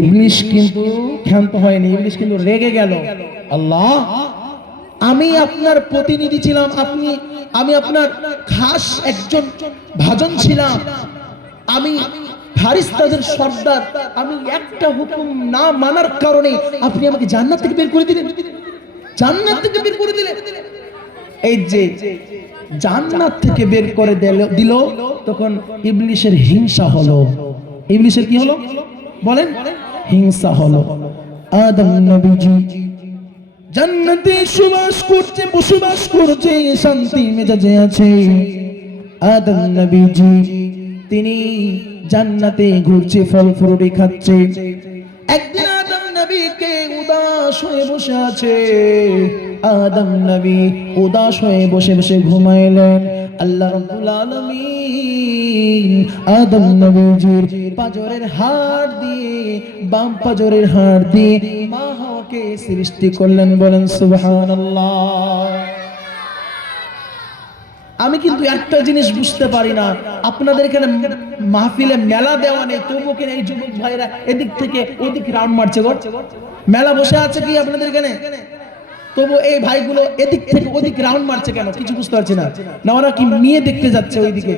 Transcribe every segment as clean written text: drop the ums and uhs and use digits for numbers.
ইবলিস কিন্তু ক্ষান্ত হয়নি, ইবলিস কিন্তু রেগে গেল। আল্লাহ, আমি আপনার প্রতিনিধি ছিলাম, আমি আপনার খাস একজন ভাজন ছিলাম, আমি ফারিস্তাদের সর্দার, আমি একটা হুকুম না মানার কারণে আপনি আমাকে জান্নাত থেকে বের করে দিলেন, জান্নাত থেকে বের করে দিলেন। এই যে জান্নাত থেকে বের করে দিল, তখন ইবলিসের হিংসা হলো। ইবলিসের কি হলো বলেন? হিংসা হলো। আদম নবীজি জান্নাতে সুবাস করছে, বসবাস করছে, শান্তি মেজাজে আছে। আদম নবীজি তিনি জান্নাতে ঘুরছে, ফল ফ্রুটি খাচ্ছে। একদিন আদম নবীকে উদাস হয়ে বসে আছে, আদম নবী উদাস হয়ে বসে বসে ঘুমাইলেন। আল্লাহ রাব্বুল আলামিন আদম নবীজির পাজরের হাড় দিয়ে, বাম পাজরের হাড় দিয়ে মা হাওয়াকে সৃষ্টি করলেন। বলেন সুবহানাল্লাহ। আমি কিন্তু একটা জিনিস বুঝতে পারি না, আপনাদের এখানে মাহফিলে মেলা দেওয়া নেই, তবু কেন এই যুবক ভাইরা এদিক থেকে ওদিক রাউন্ড মারছে? মেলা বসে আছে কি আপনাদের এখানে? তবু এই ভাইগুলো এদিক থেকে ওদিক রাউন্ড মারছে কেন? কিছু বুঝতে পারছি না। না ওরা কি মেয়ে দেখতে যাচ্ছে ওইদিকে?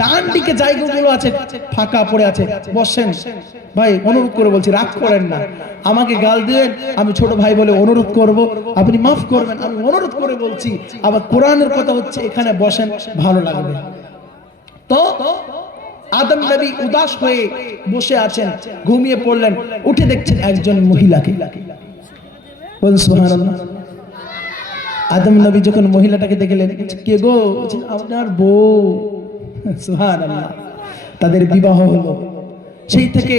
ডান দিকে জায়গাগুলো আছে ফাঁকা পড়ে আছে, বসেন। ভাই অনুরোধ করে বলছি, রাগ করেন না, আমাকে গাল দিয়ে আমি ছোট ভাই বলে অনুরোধ করব, আপনি মাফ করবেন, আমি অনুরোধ করে বলছি। আবার কোরআনের কথা হচ্ছে, এখানে বসেন, ভালো লাগবে। তো আদম নবী উদাস হয়ে বসে আছেন, ঘুমিয়ে পড়লেন, উঠে দেখছেন একজন মহিলাকে। বল সুবহানাল্লাহ। আদম নবী যখন মহিলাটাকে দেখলেন, কে গো? আপনার বউ। সুবহানাল্লাহ। তাদের বিবাহ হলো, সেই থেকে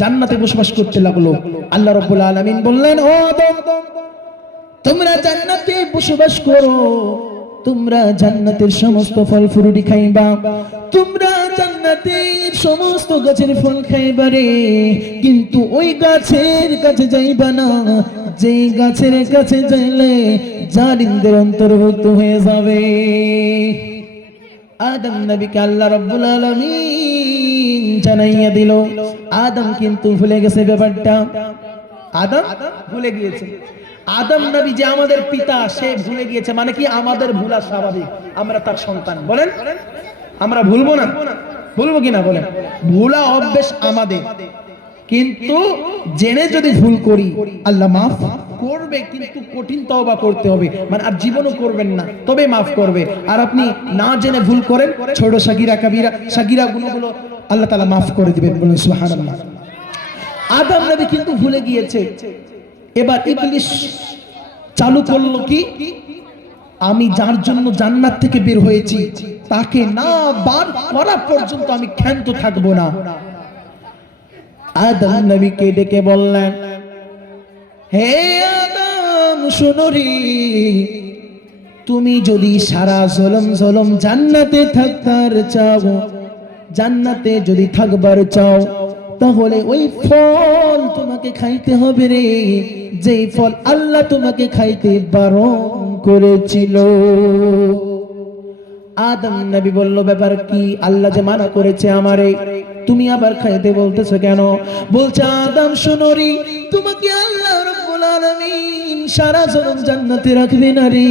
জান্নাতে বসবাস করতে লাগলো। আল্লাহ রাব্বুল আলামিন বললেন, ও আদম, তোমরা জান্নাতে বসবাস করো, তোমরা জান্নাতের সমস্ত ফল ফ্রুটি খাইবা, তোমরা জান্নাতের সমস্ত গাছের ফল খাইবা রে, কিন্তু ওই গাছের কাছে যাইবা না, যেই গাছের কাছে যাইলে জালিমদের অন্তর্ভুক্ত হয়ে যাবে। আদম নবীকে আল্লাহ রাব্বুল আলামিন জানাইয়া দিল। আদম কিন্তু ভুলে গেছে ব্যাপারটা, আদম ভুলে গিয়েছে। আদম নবী যে আমাদের পিতা, সে ভুলে গিয়েছে, মানে কি আমাদের ভুলা স্বাভাবিক, আমরা তার সন্তান। বলেন আমরা ভুলবো না? ভুলবো কিনা বলেন? ভুলা অভ্যেস আমাদের, কিন্তু জেনে যদি ভুল করি আল্লাহ মাফ করবে, কিন্তু কঠিন তওবা করতে হবে, মানে আর জীবনও করবেন না, তবে মাফ করবে। আর আপনি না জেনে ভুল করেন, ছোট সাগীরা কাবীরা সাগীরা গুনাহগুলো আল্লাহ তাআলা মাফ করে দিবেন। বলেন সুবহানাল্লাহ। আদম নবী কিন্তু ভুলে গিয়েছে। এবার ইবলিস চালু করলো কি, আমি যার জন্য জান্নাত থেকে বের হয়েছি তাকে না বার করা পর্যন্ত আমি ক্ষান্ত থাকবো না। আদম নবীকে ডেকে বললেন, হে আদম শোনো রে, তুমি যদি সারা জলম জান্নাতে থাকবার চাও, জান্নাতে যদি থাকবার চাও, তাহলে ওই ফল তোমাকে খাইতে হবে রে, যেই ফল আল্লাহ তোমাকে খাইতে বারণ করেছিল। আদম নবী বলল, ব্যাপার কি? আল্লাহ যে মানা করেছে আমারে, তুমি আবার খাইতে বলতেছো কেন? বলছে, আদম শোনো রে, তোমাকে আল্লাহ রাব্বুল আলামিন সারা জনম জান্নাতে রাখবে না রে,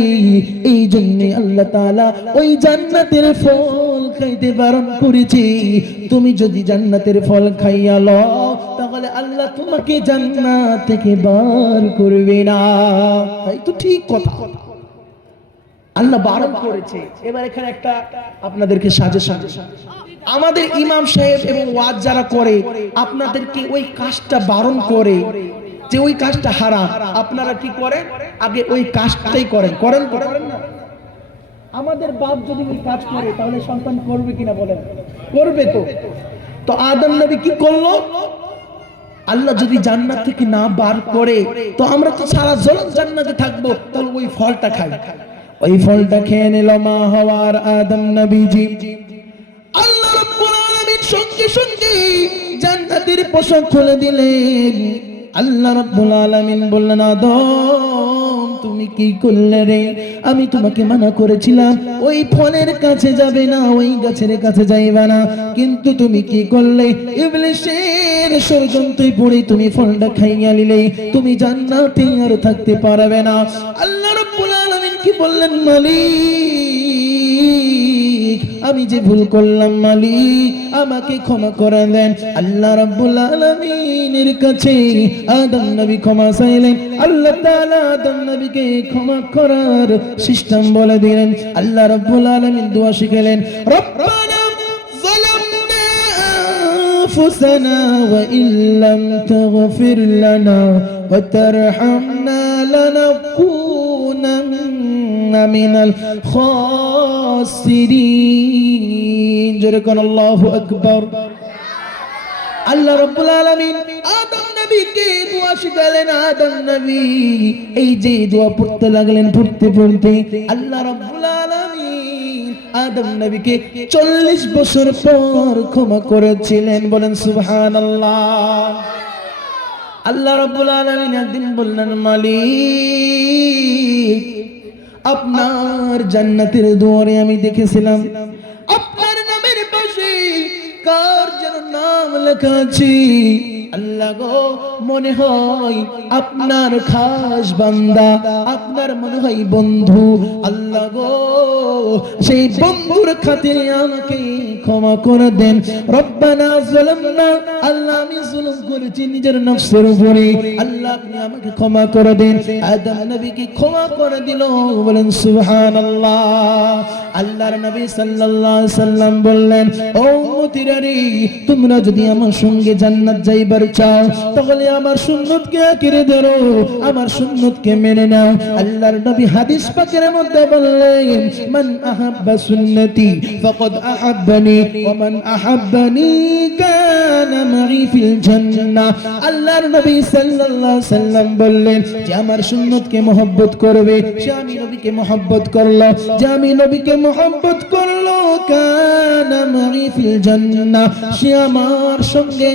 এই জন্য আল্লাহ তাআলা ওই জান্নাতের ফল খাইতে বারণ করেছে। তুমি যদি জান্নাতের ফল খাইয়া লও, তাহলে আল্লাহ তোমাকে জান্নাত থেকে বার করবে না। তাই তো ঠিক কথা, আল্লাহ বারণ করেছে। এবার এখানে একটা আপনাদেরকে সাজেশন, আমাদের ইমাম সাহেব এবং ওয়াজ যারা করে, আপনাদেরকে ওই কাজটা বারণ করে যে ওই কাজটা হারাম, আপনারা কি করেন? আগে ওই কাজটাই করেন। করেন তো? করেন না? আমাদের বাপ যদি ওই কাজ করে, তাহলে সন্তান করবে কিনা বলেন? করবে তো। তো আদম নবী কি করলো? আল্লাহ যদি জান্নাত থেকে না বার করে, তো আমরা তো সারা জীবন জান্নাতে থাকবো, তাহলে ওই ফলটা খাই। ওই ফলটা খেয়ে নিল মা হাওয়ার আদম নবীজি। আল্লাহ রাব্বুল আলামিন সঙ্গে সঙ্গে জান্নাতের পোশাক খুলে দিলেন। আল্লাহ রাব্বুল আলামিন বললেন, আদম তুমি কি করলে রে? আমি তোমাকে মানা করেছিলাম ওই ফলের কাছে যাবে না, ওই গাছের কাছে যাইবা না, কিন্তু তুমি কি করলে? ইবলিসের ষড়যন্ত্রে পড়ে তুমি ফলটা খাইয়া নিলে, তুমি জান্নাতে আর থাকতে পারবে না। আল্লাহ রাব্বুল আলামিন কি বললেন? মালিক, আমি যে ভুল করলাম মালিক, আমাকে ক্ষমা করে দেন। আল্লাহ রাব্বুল আলামিনের কাছে আদম নবী ক্ষমা চাইলেন। আল্লাহ তাআলা আদম নবীকে ক্ষমা করার সিস্টেম বলে দিলেন। আল্লাহ রাব্বুল আলামিন দোয়া শিখালেন, রব্বানা যালামনা আনফুসানা ওয়া ইল্লাম তাগফির লানা ওয়া তারহামনা লানাকুনান্না মিনাল খাসিরিন। জোরে কোন আল্লাহু আকবার। আল্লাহ রাব্বুল আলামিন আদম নবীকে দোয়া শিখালেন। আদম নবী এই যে দোয়া পড়তে লাগলেন, পড়তে পড়তে আল্লাহ রাব্বুল আলামিন আদম নবীকে 40 বছর পর ক্ষমা করেছিলেন। বলেন সুবহানাল্লাহ। আল্লাহ রাব্বুল আলামিন একদিন বললেন, মালিক, আপনার জান্নাতের দুয়ারে আমি দেখেছিলাম আপনার নামের পাশে কার যেন নাম লেখা আছে। আল্লাহ গো, মনে হয় আপনার খাস বান্দা, আপনার মনে হয় বন্ধু। আল্লাহ গো, সেই বন্ধুর খাতিরে আমাকে ক্ষমা করে দেন। রব্বানা যালামনা, আল্লাহ আমি জুলুম করেছি নিজের নফসের উপরে, আল্লাহ আপনি আমাকে ক্ষমা করে দেন। আদম নবীকে ক্ষমা করে দিল। বলেন সুবহানাল্লাহ। আল্লাহর নবী সাল্লাল্লাহু আলাইহি সাল্লাম বললেন, ও উম্মতিরা রে, তোমরা যদি আমার সঙ্গে জান্নাত যাইবার চাও তাহলে আমার সুন্নতকে আঁকড়ে ধরো, আমার সুন্নতকে মেনে নাও। আল্লাহর নবী হাদিস পাকের মধ্যে বললেন, মান আহাব্বা সুন্নতি ফাকাদ আহাব্বানি ওয়া মান আহাব্বানি কানা মাই ফিল জান্নাহ। আল্লাহর নবী সাল্লাল্লাহু আলাইহি সাল্লাম বললেন, যে আমার সুন্নতকে মহব্বত করবে সে আমি নবীকে মহব্বত করলো, যে আমি নবীকে মহব্বত করলো কানা মাই ফিল জান্নাহ, সে আমার সঙ্গে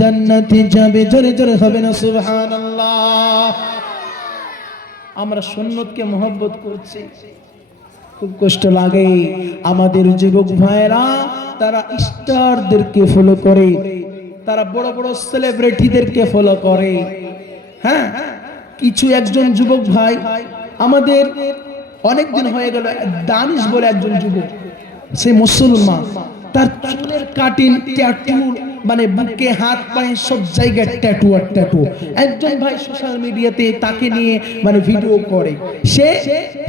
জান্নাতে যাবে। জোরে জোরে হবে না সুবহানাল্লাহ। আমরা সুন্নতকে মহব্বত করছি, খুব কষ্ট লাগে। আমাদের যুবক ভাইরা তারা স্টারদেরকে ফলো করে, তারা বড় বড় সেলিব্রিটিদেরকে ফলো করে। হ্যাঁ, কিছু একজন যুবক ভাই আমাদের অনেক দিন হয়ে গেল, দানিশ বলে একজন যুবক, সে মুসলমান, তার চুলের কাটিং ট্যাটু, মানে বুকে হাত পায়ে সব জায়গায় ট্যাটু আর ট্যাটু। একজন ভাই সোশ্যাল মিডিয়াতে তাকে নিয়ে মানে ভিডিও করে,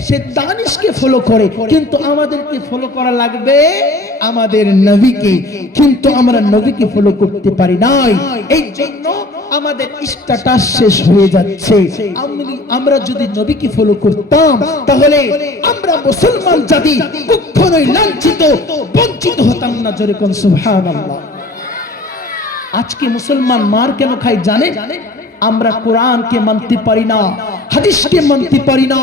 সে দানিশকে ফলো করে। কিন্তু আমাদেরকে ফলো করা লাগবে আমাদের নবীকে, কিন্তু আমরা নবীকে ফলো করতে পারি নাই। এই জন্য আমাদের স্ট্যাটাস শেষ হয়ে যাচ্ছে। আমরা যদি নবীকে ফলো করতাম তাহলে আমরা মুসলমান জাতি কখনোই লাঞ্ছিত বঞ্চিত হতাম না। জোরে কোন সুবহানাল্লাহ। আজকে মুসলমান মার কেন খায় জানে? আমরা কোরআনকে মানতে পারি না, হাদিসকে মানতে পারি না।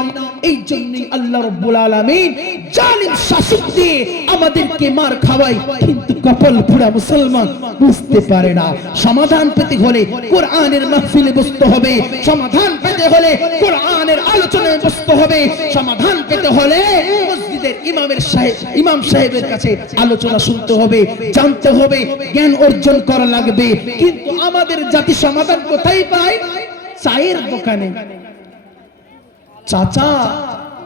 এই জন্যই আল্লাহ রাব্বুল আলামিন জালিম শাসক দিয়ে আমাদেরকে মার খাওয়ায়, কিন্তু কপাল পুরা মুসলমান বুঝতে পারে না। সমাধান পেতে হলে কোরআনের মাহফিলে বসতে হবে, সমাধান পেতে হলে কোরআনের আলোচনায় বসতে হবে, সমাধান পেতে হলে মসজিদের ইমাম সাহেবের কাছে আলোচনা শুনতে হবে, জানতে হবে, জ্ঞান অর্জন করা লাগবে। কিন্তু আমাদের জাতি সমাধান কোথায় পায়? চায়ের দোকানে। চাচা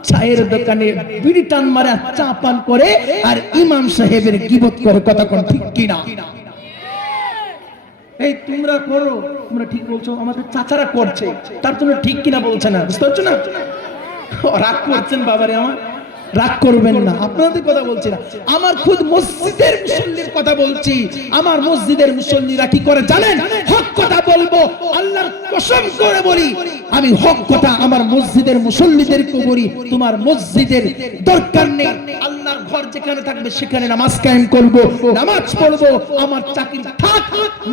চায়ের দোকানে বিড়ি টান মারে, চা পান করে, আর ইমাম সাহেবের গীবত করে। কথা কোন ঠিক কিনা? এই তোমরা করো, তোমরা ঠিক বলছো, আমাদের চাচারা করছে, তার তোমরা ঠিক কিনা বলছে না, বুঝতে পারছো না? রাগ করছেন বাবারে আমার, রাগ করবেন না, আপনাদের কথা বলছি না, আমার খুদ মসজিদের মুসল্লির কথা বলছি। আমার মসজিদের মুসল্লিরা কি করে জানেন? হক কথা বলবো, আল্লাহর কসম করে বলি, আমি হক কথা আমার মসজিদের মুসল্লিদেরকে বলি। তোমার মসজিদের দরকার নেই, আল্লাহর ঘর যেখানে থাকবে সেখানে নামাজ কায়েম করব, নামাজ পড়বো, আমার চাকরি থাক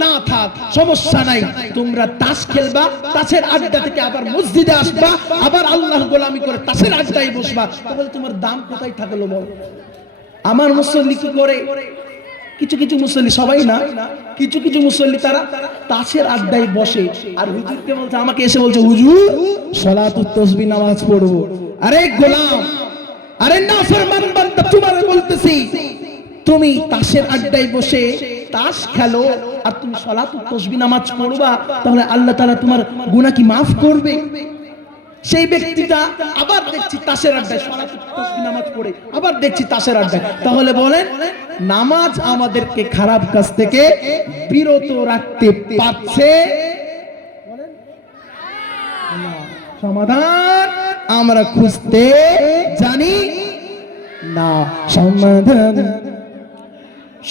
না থাক সমস্যা নাই। তোমরা তাস খেলবা, তাসের আড্ডা থেকে আবার মসজিদে আসবা, আবার আল্লাহর গোলামি করে তাসের আড্ডায় বসবা, তাহলে তোমার দাম কোথায় থাকলো বল? আমার মুসল্লি কি করে? কিছু কিছু মুসল্লি, সবাই না, কিছু কিছু মুসল্লি তারা তাসের আড্ডায় বসে আর হুজুরকে বলছে, আমাকে এসে বলছে হুজুর সালাতুত তাসবিহ নামাজ পড়বো। আরে গোলাম, আরে নাফরমান বান্দা, তোমারে বলতেছি তুমি তাসের আড্ডায় বসে তাস খেলো আর তুমি সালাতুত তাসবিহ নামাজ পড়বা, তাহলে আল্লাহ তাআলা তোমার গুনাহ কি মাফ করবে? সেই ব্যক্তিটা আবার দেখছি তাসের আড্ডায় সালাতুত তাসবিহ নামাজ পড়ে, আবার দেখছি তাসের আড্ডায়। তাহলে বলেন নামাজ আমাদেরকে খারাপ কাজ থেকে বিরত রাখতে পারছে? সমাধান আমরা খুঁজতে জানি না।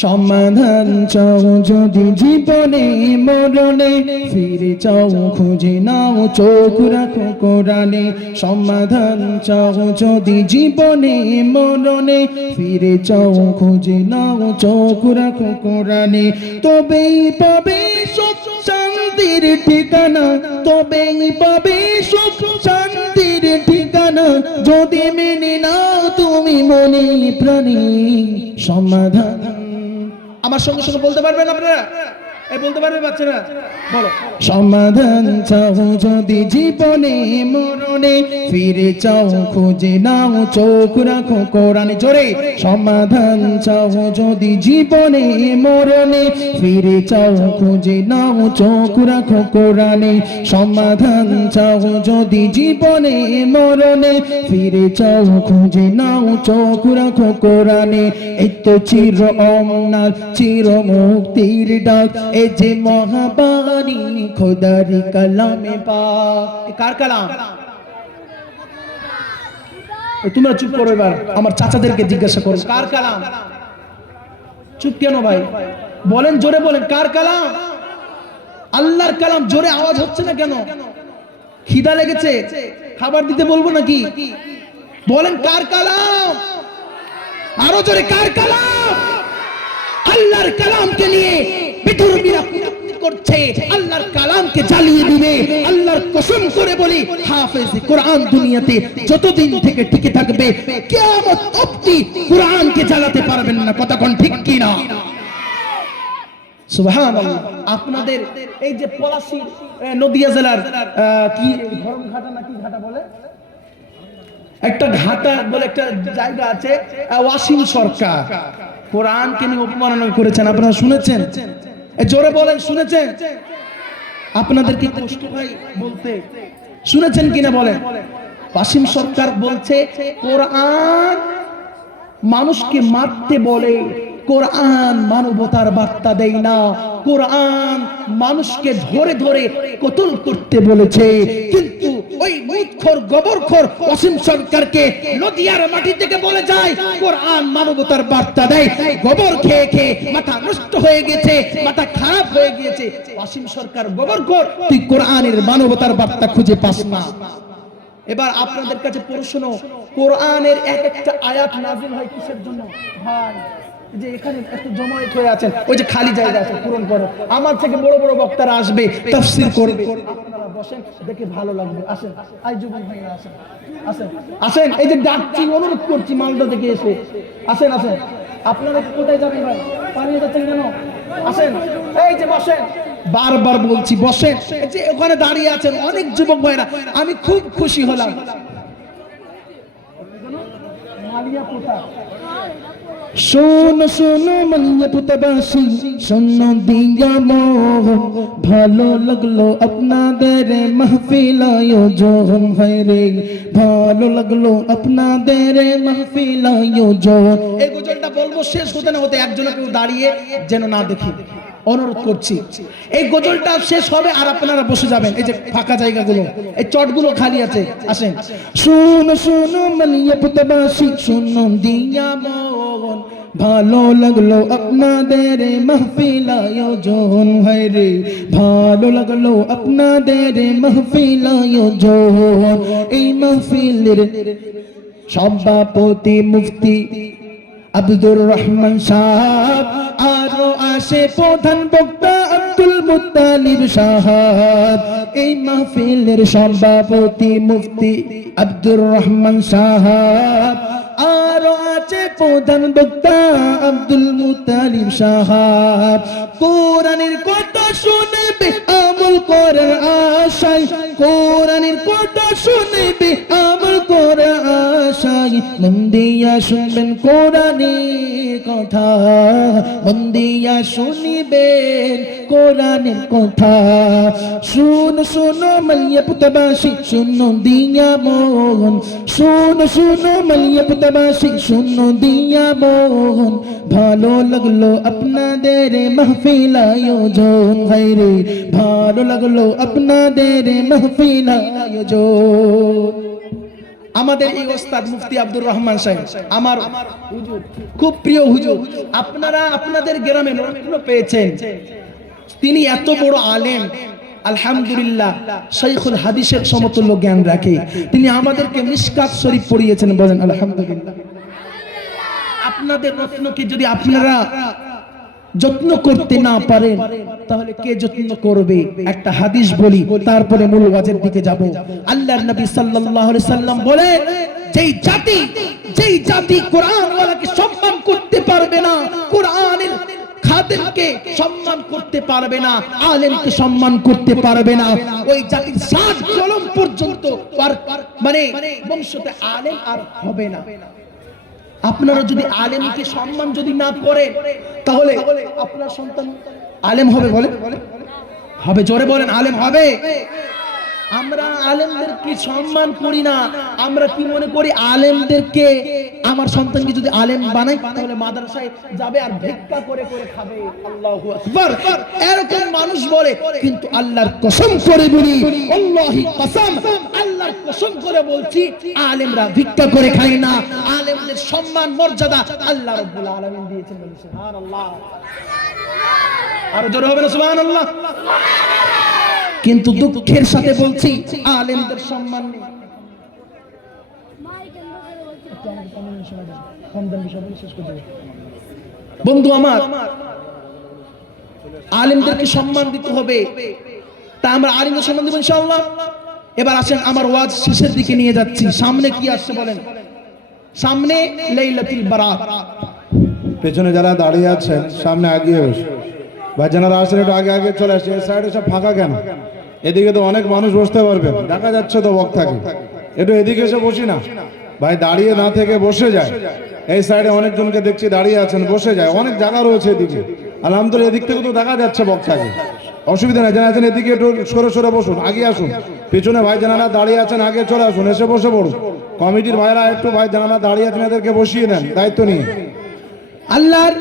সমাধান চাও যদি জীবনে মরণে, ফিরে চাও খুঁজে নাও চোখ রাখো কোরআনে। সমাধান চাও যদি জীবনে মরণে, ফিরে চাও খুঁজে নাও চোখ রাখো কোরআনে। তবেই পাবে সুখ শান্তির ঠিকানা, তবেই পাবে সুখ শান্তির ঠিকানা, যদি মেনে নাও তুমি মনে প্রাণে সমাধান। আমার সঙ্গে সঙ্গে বলতে পারবেন আপনারা? এই বলতে পারবে বাচ্চারা? বলো। সমাধান চাও যদি জীবনে মরণে, ফিরে চাও খুঁজে নাও চোখ রাখো কোরআনে। জোরে। সমাধান চাও যদি জীবনে মরণে, ফিরে চাও খুঁজে নাও চোখ রাখো কোরআনে। সমাধান চাও যদি জীবনে মরণে, ফিরে চাও খুঁজে নাও চোখ রাখো কোরআনে। এই তো চির অমর চির মুক্তির ডাক, এ যে মহাবাণী খোদারি কালামে পাক। কার কালাম? তোমরা চুপ করো, এবার আমার চাচাদেরকে জিজ্ঞাসা করো কার কালাম? চুপ কেন ভাই? বলেন, জোরে বলেন, কার কালাম? আল্লাহর কালাম। জোরে আওয়াজ হচ্ছে না কেন? খিদা লেগেছে? খাবার দিতে বলবো নাকি? বলেন কার কালাম? আরো জোরে, কার কালাম? আল্লাহর কালামকে নিয়ে বিধর্মীরা কুটুক্তি করছে, আল্লাহর কালামকে জ্বালিয়ে দিবে। আল্লাহর কসম করে বলি, হাফেজ কোরআন দুনিয়াতে যতদিন থেকে টিকে থাকবে, কিয়ামত অবধি কোরআনকে জ্বালাতে পারবেন না। কথা কোন ঠিক কি না? সুবহানাল্লাহ। আপনাদের এই যে পলাশী নদিয়া জেলার কি ধর্মঘাটা নাকি ঘাটা বলে একটা ঘাটা বলে একটা জায়গা আছে, ওয়াসিম সরকার কোরআনকে নিয়ে অপমাননা করেছেন। আপনারা শুনেছেন? জোরে বলেন, শুনেছেন? আপনাদের কি কষ্ট হয় বলতে? শুনেছেন কিনা বলেন? ওয়াসিম সরকার বলছে কোরআন মানুষকে মারতে বলে, কোরআন মানবতার বার্তা দেয় না, কোরআন মানুষকে ধরে ধরে কতল করতে বলেছে। কিন্তু ওই মুখখোর গবরখোর ওয়াসিম সরকারকে নদিয়ার মাটি থেকে বলে যায় কোরআন মানবতার বার্তা দেয়। গোবর খেয়ে খেয়ে মাথা নষ্ট হয়ে গেছে, মাথা খারাপ হয়ে গিয়েছে। ওয়াসিম সরকার গবরখোর, তুই কোরআনের মানবতার বার্তা খুঁজে পাস না। এবার আপনাদের কাছে প্রশ্ন, কোরআনের এক একটা আয়াত নাযিল হয় কিসের জন্য ভাই? যে এখানে একটু জমায়েত হয়ে আছেন, ওই যে খালি জায়গা আছে পূরণ করো। আমার থেকে বড় বড় বক্তারা আসবে, তাফসীর করবে, আপনারা বসেন, দেখে ভালো লাগবে। আসেন, আই যুবক ভাইরা আসেন, আসেন, আসেন। এই যে ডাকছি, অনুরোধ করছি মালদা থেকে এসে আসেন, আসেন। আপনারা কোথায় যাবেন ভাই? পালিয়ে যাচ্ছেন কেন? আসেন, এই যে বসেন, বারবার বলছি বসেন। এই যে ওখানে দাঁড়িয়ে আছেন অনেক যুবক ভাইরা, আমি খুব খুশি হলাম। শোনো শোনো মালিয়া পুতবাসী, শোনো দিয়া মোহ, ভালো লাগলো আপনাদের মাহফিল আয়োজন হয় রে, ভালো লাগলো আপনাদের মাহফিল আয়োজন। এই গজলটা বলবো, শেষ হতে না হতে একজনে কেউ দাঁড়িয়ে যেন না দেখি, অনুরোধ করছি। এই গজলটা শেষ হবে আর আপনারা বসে যাবেন। এই যে ফাঁকা জায়গাগুলো, এই চটগুলো খালি আছে, আসেন। শোনো শোনো মালিয়া পুতবাসী, শোনো দিয়া মন, ভালো লাগলো আপনাদের মাহফিল আয়োজন হয় রে, ভালো লাগলো আপনাদের মাহফিল আয়োজন। এই মাহফিলের সভাপতি মুফতি আব্দুর রহমান সাহেব, আরো আসে প্রধান বক্তা আব্দুল মুত্তালিব সাহেব। এই মাহফিলের সভাপতি মুফতি আব্দুর রহমান সাহেব, আরো আছে প্রধান বক্তা আব্দুল মুত্তালিব সাহাব। কোরআনের কথা শুনবে আমল করার আশায়, কোরআনের কথা শুনবে আমল করার আশায়, মন দিয়া শুনবেন কোরআনের কথা, মন দিয়া শুনিবেন কোরআনের কথা। শুনো শুনো মালিয়াপুরবাসী শুনো দিয়া মন, শুনো শুনো মালিয়াপুরবাসী শুনো দিয়া মন, ভালো লাগলো আপনাদের মাহফিল আয়োজন, হায়রে ভালো লাগলো আপনাদের মাহফিল আয়োজন। আমাদের এই ওস্তাদ মুফতি আব্দুর রহমান সাহেব আমার হুজুর, খুব প্রিয় হুজুর। আপনারা আপনাদের গ্রামে রত্ন পেয়েছেন, তিনি এত বড় আলেম, আলহামদুলিল্লাহ শাইখুল হাদিসের সমতুল্য জ্ঞান রাখে। তিনি আমাদেরকে মিশকাত শরীফ পড়িয়েছেন, বলেন আলহামদুলিল্লাহ। আপনাদের রত্নকে যদি আপনারা যত্ন করতে না পারেন তাহলে কে যত্ন করবে? একটা হাদিস বলি, তারপরে মূল ওয়াজের দিকে যাব। আল্লাহর নবী সাল্লাল্লাহু আলাইহি সাল্লাম বলে, যেই জাতি কোরআন ওয়ালাকে সম্মান করতে পারবে না, কোরআনের খাদেমকে সম্মান করতে পারবে না, আলেমকে সম্মান করতে পারবে না, ওই জাতির সাত জনম পর্যন্ত মানে বংশতে আলেম আর হবে না। আপনারা যদি আলেমকে সম্মান যদি না করেন তাহলে আপনার সন্তান আলেম হবে? বলে হবে? জোরে বলেন, আলেম হবে? আমরা আলেমদেরকে সম্মান করি না। আমরা কি মনে করি? আলেমদেরকে, আমার সন্তানকে যদি আলেম বানাই তাহলে মাদ্রাসায় যাবে আর ভিক্ষা করে করে খাবে। আল্লাহু আকবার, এরকম মানুষ বলে। কিন্তু আল্লাহর কসম করে বলি, আল্লাহি কসম, আল্লাহর কসম করে বলছি, আলেমরা ভিক্ষা করে খায় না। আলেমদের সম্মান মর্যাদা আল্লাহ রাব্বুল আলামিন দিয়েছেন। সুবহানাল্লাহ, আর জোরে হবে না সুবহানাল্লাহ? কিন্তু দুঃখের সাথে বলছি, আলেমদের সম্মান নেই। বন্ধু আমার, আলেমদেরকে সম্মান দিতে হবে। তা আমরা আলেমদের সম্মান দেব ইনশাআল্লাহ। এবার আসেন, আমার ওয়াজ শেষের দিকে নিয়ে যাচ্ছি। সামনে কি আসছে বলেন? সামনে লাইলাতুল বারাত। পেছনে যারা দাঁড়িয়ে আছেন সামনে আগিয়ে বসে, বা যারা আসেন একটু আগে আগে চলে আসে। এই সাইডে সব ফাঁকা কেন? এদিকে তো অনেক মানুষ বসতে পারবে, দেখা যাচ্ছে তো বক্তাকে। একটু এদিকে এসে বসি না ভাই, দাঁড়িয়ে না থেকে বসে যায়। এই সাইডে অনেকজনকে দেখছি দাঁড়িয়ে আছেন, বসে যায়, অনেক জায়গা রয়েছে এদিকে। আলহামদুলিল্লাহ, এদিক থেকে তো দেখা যাচ্ছে বক্তাকে, অসুবিধা নেই। যারা আছেন এদিকে একটু সরে সরে বসুন, আগে আসুন। পিছনে ভাই জানারা দাঁড়িয়ে আছেন আগে চলে আসুন, এসে বসে পড়ুন। কমিটির ভাইরা একটু ভাই জানারা দাঁড়িয়ে আছেন এদেরকে বসিয়ে দেন দায়িত্ব নিয়ে। আল্লাহর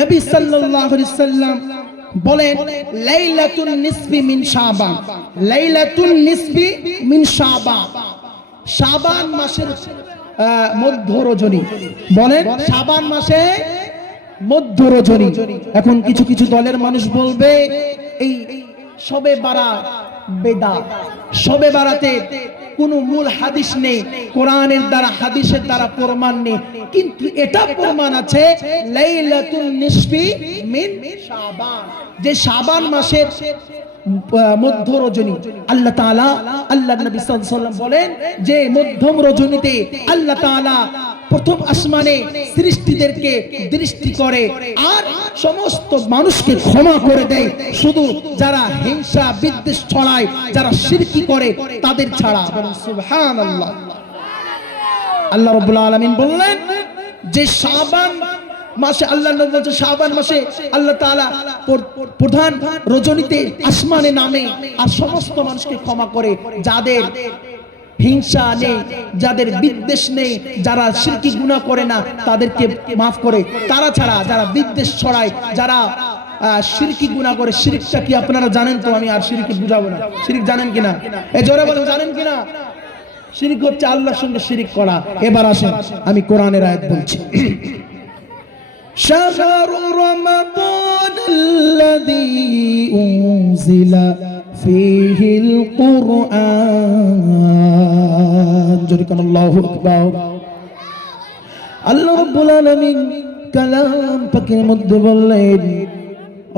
নবী সাল্লাল্লাহু আলাইহি সাল্লাম বলেন, লাইলাতুন নিসফি মিন শাবান, লাইলাতুন নিসফি মিন শাবান, শাবান মাসের মধ্য রজনী। বলেন, শাবান মাসে মধ্য রজনী। এখন কিছু কিছু দলের মানুষ বলবে এই শবে বারাত বেদাত, শবে বারাতে কোনো মূল হাদিস নেই, কোরআনের দ্বারা হাদিসের দ্বারা প্রমাণ নেই। কিন্তু এটা প্রমাণ আছে লাইলাতুন নিসফি মিন শাবান, যে শাবান মাসের মধ্য রজনী। আল্লাহ তাআলা, আল্লাহর নবী সাল্লাল্লাহু আলাইহি ওয়াসাল্লাম বলেন যে মধ্যম রজনীতে আল্লাহ তাআলা প্রথম আসমানে সৃষ্টিদেরকে দৃষ্টি করে আর সমস্ত মানুষকে ক্ষমা করে দেয়, শুধু যারা হিংসা বিদ্বেষ ছড়ায়, যারা শিরকি করে তাদের ছাড়া। সুবহানাল্লাহ। আল্লাহ রাব্বুল আলামিন বললেন যে শাবান মাসে, আল্লাহ নবী বলেন শাবান মাসে আল্লাহ তাআলা প্রধান রজনীতে আসমানে নামে আর সমস্ত মানুষকে ক্ষমা করে, যাদের হিংসা নেই, যাদের বিদ্বেষ নেই, যারা শিরকি গুনাহ করে না তাদেরকে মাফ করে। তারা ছাড়া যারা বিদ্বেষ ছড়ায়, যারা শিরকি গুনাহ করে। শিরকটা কি আপনারা জানেন? তো আমি আর শিরকি বুঝাবো না। শিরক জানেন কিনা? এই জোরে বলেন, জানেন কিনা? শিরক হচ্ছে আল্লাহর সঙ্গে শিরক করা। এবার আসেন, আমি কোরআনের আয়াত বলছি। شهر رمضان الذي أنزل فيه القرآن جركن الله أكبر আল্লাহ রাব্বুল আলামিন কালাম পাকের মধ্যে বললেন,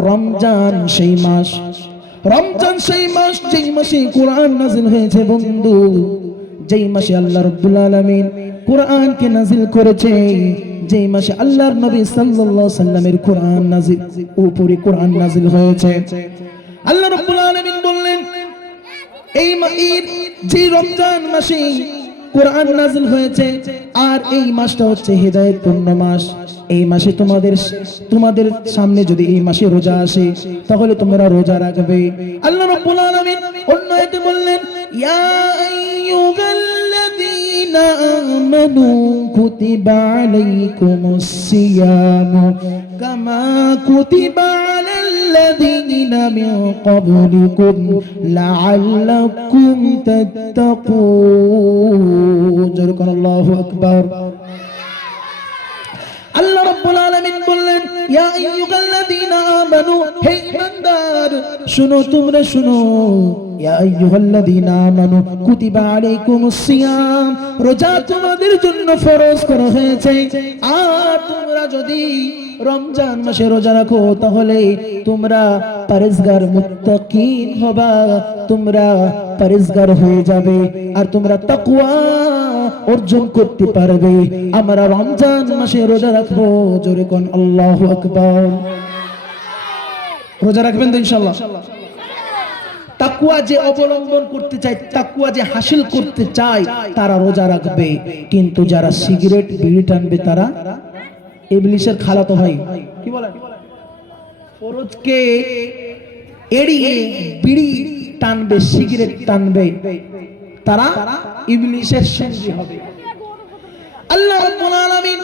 রমজান সেই মাস, রমজান সেই মাস যেই মাসে কোরআন নাযিল হয়েছে বন্ধু, যেই মাসে আল্লাহ রাব্বুল আলামিন কোরআনকে নাজিল করেছে, যে মাসে আল্লাহর নবী সাল্লাল্লাহু আলাইহি সাল্লামের কোরআন নাজিল উপরে কোরআন নাজিল হয়েছে। আল্লাহ রাব্বুল আলামিন বললেন এই যে রমজান মাসে কোরআন নাজিল হয়েছে, আর এই মাসটা হচ্ছে হিদায়াতপূর্ণ মাস। এই মাসে তোমাদের সামনে যদি এই মাসে রোজা আসে তাহলে তোমরা রোজা রাখবে। আল্লাহ রাব্বুল আলামিন অন্য আয়াতে বললেন ইয়া আইয়ুহাল্লাযীনা আমানু কুতিবা আলাইকুমুস সিয়ামু কামা কুতিবা আলাল্লাযীনা মিন ক্বাবলিকুম লাআল্লাকুম তাত্তাকুন। জোরে আল্লাহু আকবার। আল্লাহ রাব্বুল আলামিন বললেন ইয়া আইয়ুহাল্লাযীনা আমানু, হে ঈমানদার শুনো, তোমরা শুনো। ইয়া আইয়ুহাল্লাযীনা আমানু কুতিবা আলাইকুমুস সিয়াম, রোজা তোমাদের জন্য ফরজ করা হয়েছে। আর তোমরা যদি রমজান মাসে রোজা রাখো তাহলে তোমরা পরেজগার মুত্তাকিন হবা, তোমরা পরেজগার হয়ে যাবে আর তোমরা তাকওয়া অর্জন করতে পারবে। আমরা রমজান মাসে রোজা রাখবো। জোরে কোন আল্লাহু আকবার। রোজা রাখবেন তো ইনশাআল্লাহ? তাকওয়া যে অবলম্বন করতে চায়, তাকওয়া যে হাসিল করতে চায় তারা রোজা রাখবে। কিন্তু যারা সিগারেট বিড়ি টানবে তারা ইবলিসের খালাতো ভাই। কি বলেন? ফরজকে এড়িয়ে বিড়ি টানবে, সিগারেট টানবে, তারা ইবলিসের সঙ্গী হবে। আল্লাহ রাব্বুল আলামিন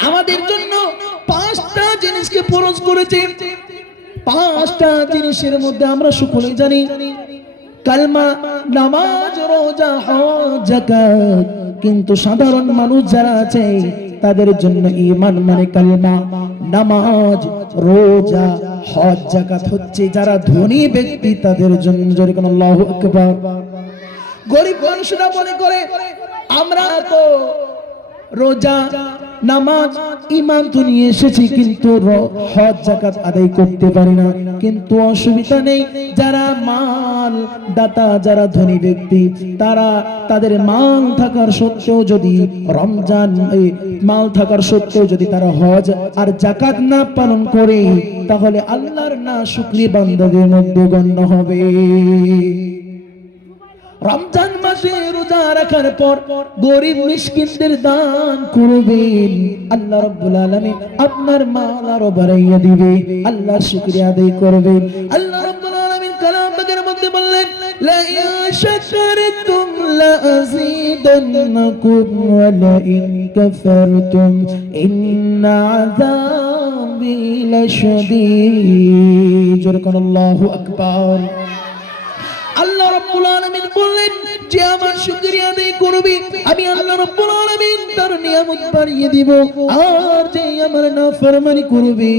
আমাদের জন্য 5টা জিনিসকে ফরজ করেছে। 5টা জিনিসের মধ্যে আমরা সকলেই জানি কালমা, নামাজ, রোজা, হজ, যাকাত। কিন্তু সাধারণ মানুষ যারা আছে তাদের জন্য ঈমান মানে কালমা, নামাজ, রোজা, হজ, যাকাত হচ্ছে যারা ধনী ব্যক্তি তাদের জন্য। জোরে কোন আল্লাহু আকবার। গরিব মানুষরা মনে করে আমরা তো রোজা, নামাজ, ঈমান তো নিয়ে এসেছি কিন্তু হজ, যাকাত আদায় করতে পারি না। কিন্তু অসুবিধা নেই, যারা মাল দাতা, যারা ধনী ব্যক্তি, তারা তাদের মাল থাকার সত্ত্বেও যদি রমজান মাল থাকার সত্ত্বেও যদি তারা হজ আর যাকাত না পালন করে তাহলে আল্লাহর না শুকরি বান্দাদের মধ্যে গণ্য হবে। রমজান মাসে রোজা রাখার পর গরিব মিসকিনদের দান করবেন, আল্লাহ রাব্বুল আলামিন আপনার মাল আরো বাড়াইয়া দিবে, আল্লাহর শুকরিয়া আদায় করবেন। আল্লাহ রাব্বুল আলামিন কালাম পাকের মধ্যে বললেন লা ইন শাকারতুম লা আযীদান্নাকুম ওয়া লা ইন কাফারতুম ইন্না আযাবি লাশাদীদ। জোরে কোন আল্লাহু আকবার। আল্লাহ রাব্বুল আলামিন বললেন যে আমার শুকরিয়া আদায় করবে আমি আল্লাহ রাব্বুল আলামিন তার নিয়ামত বাড়িয়ে দিব, আর যে আমার নাফরমানি করবে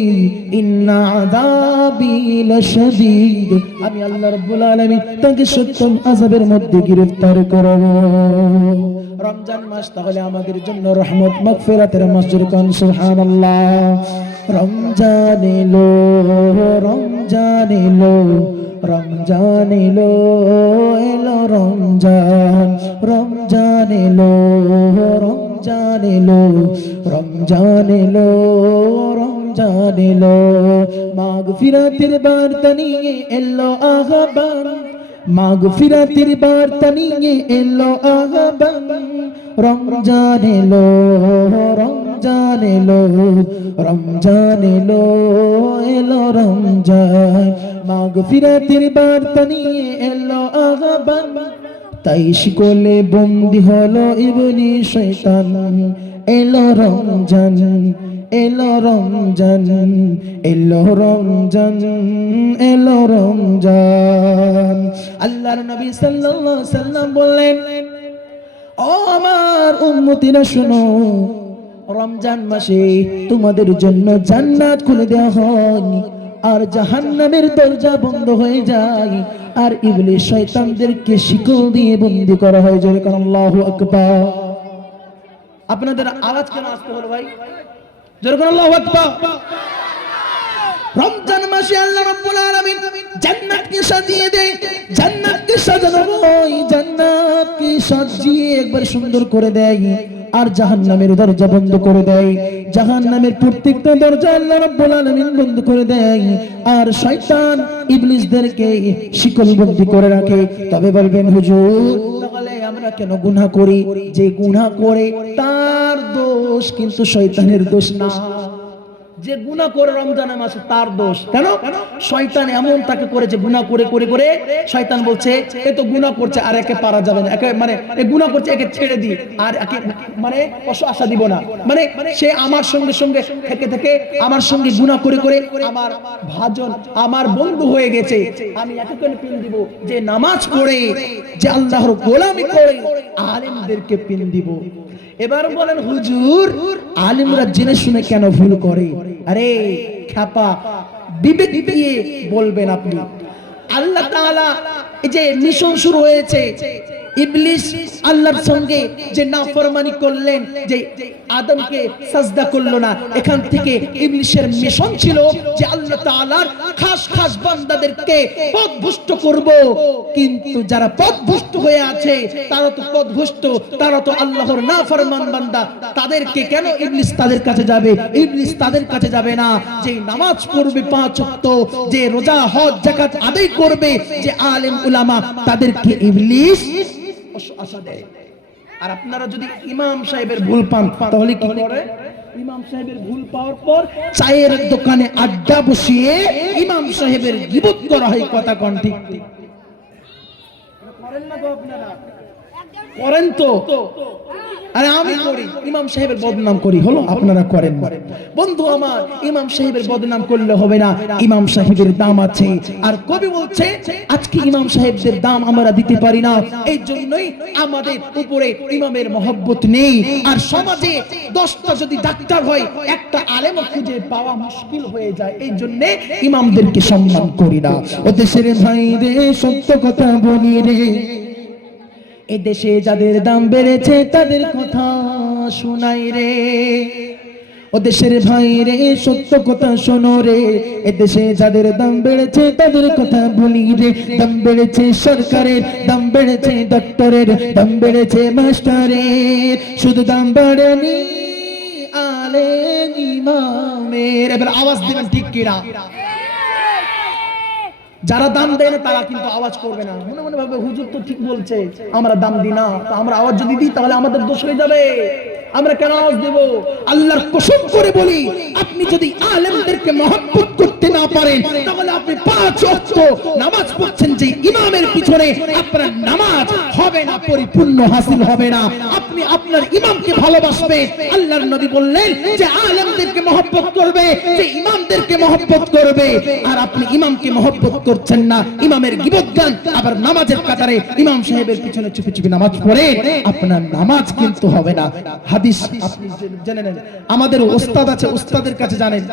ইন্না আযাবি লাশাদীদ, আমি আল্লাহ রাব্বুল আলামিন তাকে সত্যম আযাবের মধ্যে গ্রেফতার করব। রমজান মাস তাহলে আমাদের জন্য রহমত মাগফিরাতের মাস। কোন সুবহানাল্লাহ। রমজান এলো, রমজান এলো, রমজান এলো, এলো রমজান, রমজান এলো, রমজান এলো, রমজান এলো, রমজান এলো। মাগফিরাতের বার্তা নিয়ে এলো আহ্বান, মাগফিরাতের বার্তা নিয়ে এলো আহ্বান। রমজান এলো, রমজান এলো, রমজান এলো, এলো রমজান। মাগফিরাতের বার্তা নিয়ে এলো আহ্বান, তাই শিকলে বন্দী হলো ইবলিস শয়তান। এলো রমজান, এলো রমজান, এলো রমজান, এলো রমজান। আল্লাহর নবী সাল্লাল্লাহু আলাইহি সাল্লাম বললেন ও আমার উম্মতিরা শোনো, রমজান মাসে তোমাদের জন্য জান্নাত খুলে দেওয়া হয় আর জাহান্নামের দরজা বন্ধ হয়ে যায়, আর ইবলিস শয়তানদেরকে শিকল দিয়ে বন্দী করা হয়। জোরে কোন আল্লাহু আকবার। আপনাদের আওয়াজ কেন আসতে হলো ভাই? জোরে কোন আল্লাহু আকবার। রমজান মাসে আল্লাহ রাব্বুল আলামিন জান্নাতকে সাজিয়ে দেয়, জান্নাতকে সাজানো হয়, জান্নাতকে সাজিয়ে একবার সুন্দর করে দেয় আর জাহান্নামের দরজা বন্ধ করে দেয়। জাহান্নামের প্রত্যেকটা দরজা আল্লাহ রাব্বুল আলামিন বন্ধ করে দেয় আর শয়তান ইবলিসদেরকে শিকলবন্দি করে রাখে। তবে বলবেন হুজুর তাহলে আমরা কেন গুনাহ করি? যে গুনাহ করে তার দোষ, কিন্তু শয়তানের দোষ না। যে গুনাহ করে রমজানের মাসে তার দোষ কেন? শয়তান এমন তাকে করেছে, গুনাহ করে করে করে শয়তান বলছে এ তো গুনাহ করছে আর একে পারা যাবে না, একে মানে এ গুনাহ করছে একে ছেড়ে দিই আর একে মানে আশা দিব না, মানে সে আমার সঙ্গে সঙ্গে থেকে থেকে আমার সঙ্গে গুনাহ করে করে আমার ভাজন আমার বন্ধু হয়ে গেছে, আমি একে কেন পিন দিব? যে নামাজ পড়ে, যে আল্লাহর গোলামি করে আলেমদেরকে পিন দিব। এবার বলেন হুজুর আলেমরা জেনে শুনে কেন ভুল করে? আরে খ্যাপা, বিবেক দিয়ে বলবেন আপনি। আল্লাহ তাআলা এই যে মিশন শুরু হয়েছে, ইবলিস আল্লাহর সঙ্গে যে নাফরমানি করলেন, যে আদমকে সাজদা করলো না, এখান থেকে ইবলিসের মিশন ছিল যে আল্লাহ তাআলার খাস খাস বান্দাদেরকে পথভ্রষ্ট করব। কিন্তু যারা পথভ্রষ্ট হয়ে আছে তারা তো পথভ্রষ্ট, তারা তো আল্লাহর নাফরমান বান্দা, তাদেরকে কেন ইবলিস তাদের কাছে যাবে? ইবলিস তাদের কাছে যাবে না। যে নামাজ পড়বে 5 ওয়াক্ত, যে রোজা হজ যাকাত আদায় করবে, যে আলেম উলামা, তাদেরকে ইবলিস আশা দেয়। আর আপনারা যদি ইমাম সাহেবের ভুল পান তাহলে কি করে? ইমাম সাহেবের ভুল পাওয়ার পর চায়ের দোকানে আড্ডা বসিয়ে ইমাম সাহেবের গীবত করা হয়। কথা কোন ঠিক? করেন না তো আপনারা? করেন তো? আরে আমি করি, ইমাম সাহেবের বদনাম করি, হলো আপনারা করেন না। বন্ধু আমার, ইমাম সাহেবের বদনাম করলে হবে না, ইমাম সাহেবের দাম আছে। আর কবি বলছে আজকে ইমাম সাহেবদের দাম আমরা দিতে পারি না, এই জন্যই আমাদের উপরে ইমামের মহব্বত নেই। আর সমাজে 10টা যদি ডাক্তার হয় একটা আলেম খুঁজে পাওয়া মুশকিল হয়ে যায়, এই জন্য ইমামদেরকে সম্মান করি না। ও দেশের ভাই রে, সত্য কথা বলি রে, এ দেশে যাদের দাম বেড়েছে তাদের কথা শোনাই রে। ও দেশের ভাই রে, সত্য কথা শোনো রে, এ দেশে যাদের দাম বেড়েছে তাদের কথা বলি রে। দাম বেড়েছে সরকারের, দাম বেড়েছে ডক্টরের, দাম বেড়েছে মাস্টারের, শুধু দাম বাড়েনি আলেম ইমামের। এবার আওয়াজ দিবেন ঠিক কিনা? যারা দাম দেয় না তারা কিন্তু আওয়াজ করবে না, মনে মনে ভাবে হুজুর তো ঠিক বলছে, আমরা দাম দিই না, তো আমরা আওয়াজ যদি দিই তাহলে আমাদের দোষ হয়ে যাবে, আমরা কেন আওয়াজ দেব? আল্লাহর কসম করে বলি, আপনি যদি আলেমদেরকে মহব্বত করতে না পারেন তাহলে আপনি 5 ওয়াক্ত নামাজ পড়ছেন যে ইমামের পিছনে, আপনার নামাজ হবে না, পরিপূর্ণ হাসিল হবে না। আপনি আপনার ইমামকে ভালোবাসবেন। আল্লাহর নবী বললেন যে আলেমদেরকে মহব্বত করবে, যে ইমামদেরকে মহব্বত করবে। আর আপনি ইমামকে মহব্বত করছেন না, ইমামের গীবত গান, আবার নামাজের কাতারে ইমাম সাহেবের পিছনে চুপি চুপি নামাজ পড়ে, আপনার নামাজ কিন্তু হবে না। হাদিস আপনি জেনে নেন, আমাদের ওস্তাদ আছে, ওস্তাদের কাছে জানেন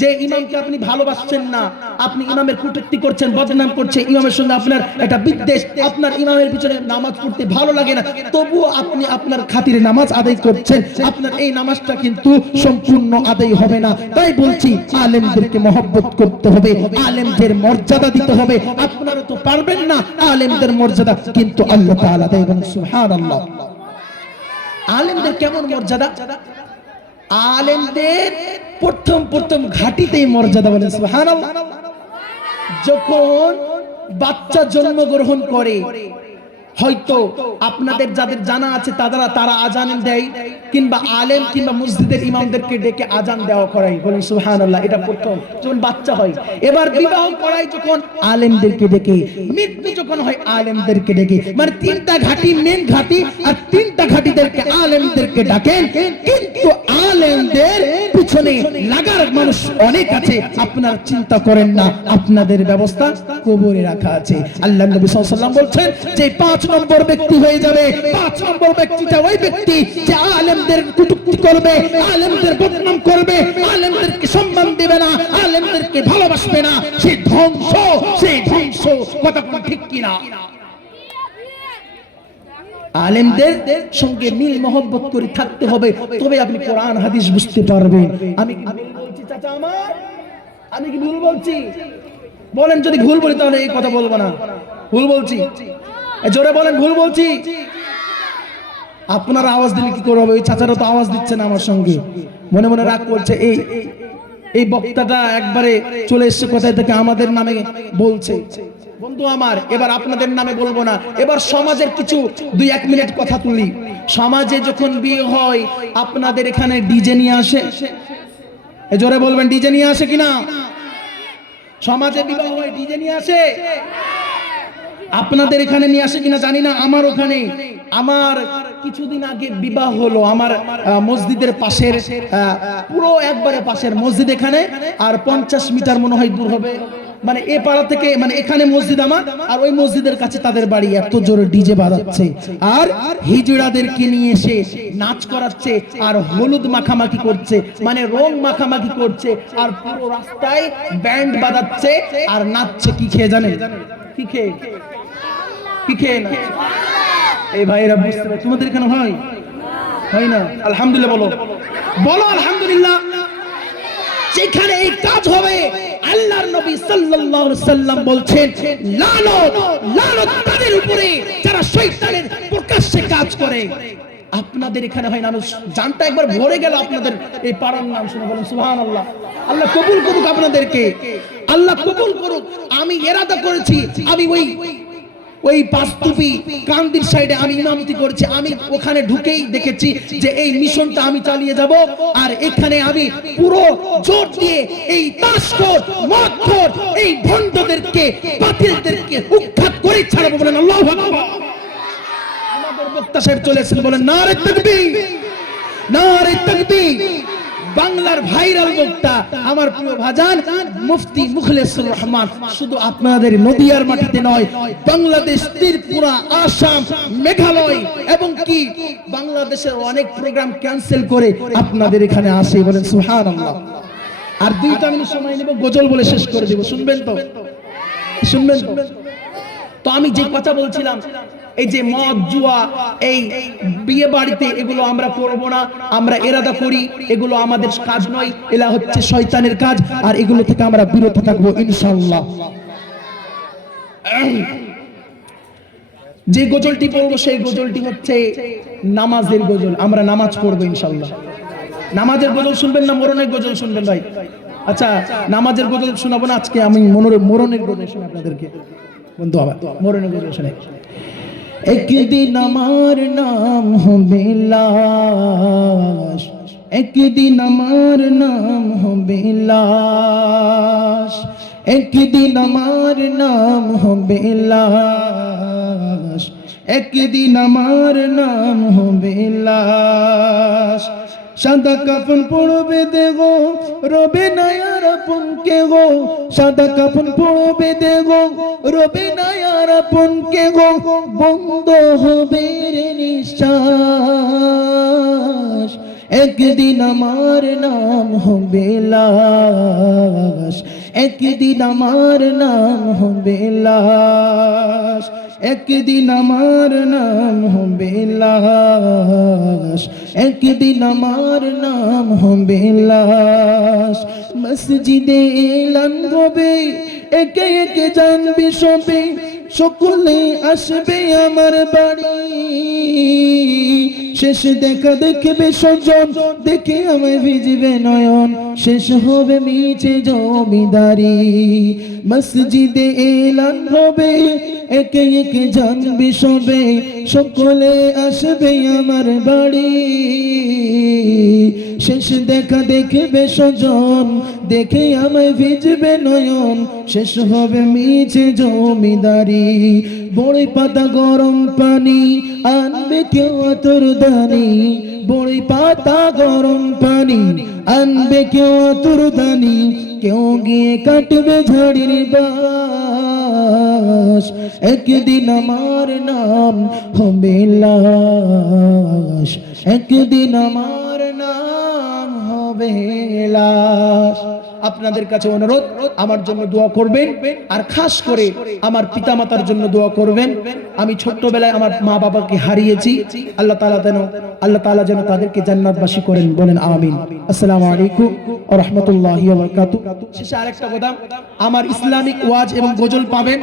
যে ইমামকে আপনি ভালোবাসছেন না, আপনি ইমামের কটূক্তি করছেন, বদনাম করছেন, ইমামের সঙ্গে আপনার একটা বিদ্বেষ, আপনার ইমামের পিছনে নামাজ পড়তে ভালো লাগে না, তবুও আপনি আপনার খাতিরে নামাজ আদায় করছেন, আপনার এই নামাজটা কিন্তু সম্পূর্ণ আদায় হবে না। তাই বলছি আলেমদেরকে মহব্বত করতে হবে, আলেমদের মর্যাদা দিতে হবে। আপনারা তো পারবেন না আলেমদের মর্যাদা, কিন্তু আল্লাহ তাআলা দেন। সুবহানাল্লাহ। আলেমদের কেমন মর্যাদা? আলেমদের প্রথম ঘাটিতেই মর্যাদা, বলেন সুবহানাল্লাহ। যখন বাচ্চা জন্মগ্রহণ করে, হয়তো আপনাদের যাদের জানা আছে তারা আজান দেয়, কিংবা আলেম কিংবা মসজিদের ইমামদেরকে ডেকে আজান দেওয়া করাই, বলেন সুবহানাল্লাহ। এটা প্রথম যখন বাচ্চা হয়। এবার বিবাহ করাই যখন আলেমদেরকে ডেকে, মৃত্যু যখন হয় আলেমদেরকে ডেকে, মানে 3টা ঘাটি, মেন ঘাটি, আর 3টা ঘাটিদেরকে আলেমদেরকে ডাকেন। কিন্তু আলেমদের পিছনে লাগার মানুষ অনেক আছে, আপনারা চিন্তা করেন না, আপনাদের ব্যবস্থা কবরে রাখা আছে। আল্লাহ নবী সাল্লাল্লাহু আলাইহি ওয়াসাল্লাম বলছেন যে 5 নম্বর ব্যক্তি হয়ে যাবে, 5 নম্বর ব্যক্তিটা ওই ব্যক্তি যে আলেমদের কটূক্তি করবে, আলেমদের বদনাম করবে, আলেমদেরকে সম্মান দেবে না, আলেমদেরকে ভালোবাসবে না, সে ধ্বংস। কথা ঠিক কিনা? আলেমদের সঙ্গে মিল মহব্বত করে থাকতে হবে, তবে আপনি কোরআন হাদিস বুঝতে পারবেন। আমি কি ভুল বলছি চাচা আমার? আমি কি ভুল বলছি? বলেন, যদি ভুল বলি তাহলে এই কথা বলবো না। ভুল বলছি? জোরে বলেন, ভুল বলছি? আপনারা আওয়াজ দিলে কি করে হবে? ওই চাচারা তো আওয়াজ দিচ্ছে না আমার সঙ্গে, মনে মনে রাগ করছে। এই বক্তাটা একবারে চলে এসছে কোথায় থেকে আমাদের নামে বলছে। বন্ধু আমার, এবার আপনাদের নামে বলবো না, এবার সমাজের কিছু 2-1 মিনিট কথা তুলি। সমাজে যখন বিয়ে হয় আপনাদের এখানে ডিজে নিয়ে আসে, এ জোরে বলবেন ডিজে নিয়ে আসে কিনা? সমাজে বিবাহ হয় ডিজে নিয়ে আসে, আপনাদের এখানে নিয়ে আসে কিনা জানি না। আমার ওখানে আমার কিছুদিন আগে বিবাহ হলো, আমার মসজিদের পাশের পুরো একবারে পাশের মসজিদ এখানে, আর 50 মিটার মনে হয় দূর হবে, মানে এ পাড়া থেকে, মানে এখানে মসজিদ আমার আর ওই মসজিদের কাছে তাদের বাড়ি। এত জোরে ডিজে বাজাচ্ছে আর হিজড়াদেরকে নিয়ে এসে নাচ করাচ্ছে আর হলুদ মাখামাখি করছে, মানে রং মাখামাখি করছে, আর পুরো রাস্তায় ব্যান্ড বাজাচ্ছে আর নাচছে। কি খেয়ে জানেন? কি খেয়ে? কি খেয়ে না? এই ভাইরা বুঝতে পারে তোমাদের এখানে হয় না? আলহামদুলিল্লাহ বলো, বলো আলহামদুলিল্লাহ। যেখানে এই কাজ হবে আল্লাহর নবী সাল্লাল্লাহু আলাইহি সাল্লাম বলছেন, লানত লানত তাদের উপরে যারা শয়তানের প্রকাশ্যে কাজ করে। আপনাদের এখানে হয় না? জানটা একবার ভরে গেল আপনাদের এই পাড়ার নাম শুনে, বলেন সুবহানাল্লাহ। আল্লাহ কবুল করুক আপনাদেরকে, আল্লাহ কবুল করুক। আমি ইরাদা করেছি, আমি ওই পাঁচতুপি কান্দির সাইডে আমি ইমামতি করেছি, আমি ওখানে ঢুকেই দেখেছি যে এই মিশনটা আমি চালিয়ে যাব। আর এখানে আমি পুরো জোর দিয়ে এই তাসখোর মদখোর এই ভণ্ডদেরকে বাতিলদেরকে উৎখাত করে ছাড়াবো। বলেন আল্লাহু আকবার। আমাদের বক্তা সাহেব চলেছেন, বলেন নারে তাকবীর, নারে তাকবীর। বাংলার ভাইরাল বক্তা আমার প্রিয় ভাজান মুফতি মুখলেসুর রহমান শুধু আপনাদের নদিয়ার মাটিতে নয়, বাংলাদেশ, ত্রিপুরা, আসাম, মেঘালয় এবং কি বাংলাদেশের অনেক প্রোগ্রাম ক্যান্সেল করে আপনাদের এখানে আসে। বলেন সুবহানাল্লাহ। আর 2 মিনিট সময় নেব, গজল বলে শেষ করে দেব। শুনবেন তো? শুনবেন তো? তো আমি যে কথা বলছিলাম, এই যে মদ জুয়া এই বিয়ে বাড়িতে এগুলো আমরা করব না, আমরা ইরাদা করি এগুলো আমাদের কাজ নয়, এলা হচ্ছে শয়তানের কাজ, আর এগুলো থেকে আমরা বিরত থাকবো ইনশাআল্লাহ। যে গজলটি পড়বো সেই গজলটি হচ্ছে নামাজের গজল। আমরা নামাজ পড়বো ইনশাআল্লাহ। নামাজের গজল শুনবেন না মরণের গজল শুনবেন ভাই? আচ্ছা, নামাজের গজল শোনাবো না আজকে, আমি মরণের গজল শোনাবো আপনাদেরকে। বন্ধু আবার মরণের গজল শুনে। একদিন আমার নাম হবে লাশ, একদিন আমার নাম হবে লাশ, একদিন আমার নাম হবে লাশ, একদিন আমার নাম হবে লাশ। সাদা কাফন পড়বে দেগো, রবে না আর আপন কে গো, সাদা কাফন পড়বে দেগো, রবে না আর আপন কে গো, বন্ধ হবে রে নিঃশ্বাস। একদিন আমার নাম হবে লাশ, একদিন আমার নাম হবে লাশ, একদিন আমার নাম হবে লাশ, একদিন আমার নাম হবে লাশ। মসজিদে এলান হবে, একে একে জানবি সবে, সকলে আসবে আমার বাড়ি। শেষ দেখা দেখবে সজন, দেখে আমায় ভিজবে নয়ন, শেষ হবে মিছে জমিদারি। মসজিদে এলান হবে, একে একে জানবি সবে, সকলে আসবে আমার বাড়ি। শেষ দেখা দেখবে সজন, দেখে আমায় ভিজবে নয়ন, শেষ হবে মিছে জমিদারি। বড়ই পাতা গরম পানি আনবে কেউ আতর দানি, বড়ই পাতা গরম পানি আনবে কেউ আতর দানি, কেউ গিয়ে কাটবে ঝাড়ির বাস। একদিন আমার নাম হবে লাশ, একদিন আমার নাম হবে লাশ। আপনাদের কাছে অনুরোধ, আমার জন্য দোয়া করবেন, আর খাস করে আমার পিতামাতার জন্য দোয়া করবেন। আমি ছোট্টবেলায় আমার মা বাবাকে হারিয়েছি, আল্লাহ তাআলা যেন তাদেরকে জান্নাতবাসী করেন। বলেন আমিন। আসসালামু আলাইকুম ওয়া রাহমাতুল্লাহি ওয়া বারাকাতুহু। শেষে আরেকটা কথা, আমার ইসলামিক ওয়াজ এবং গজল পাবেন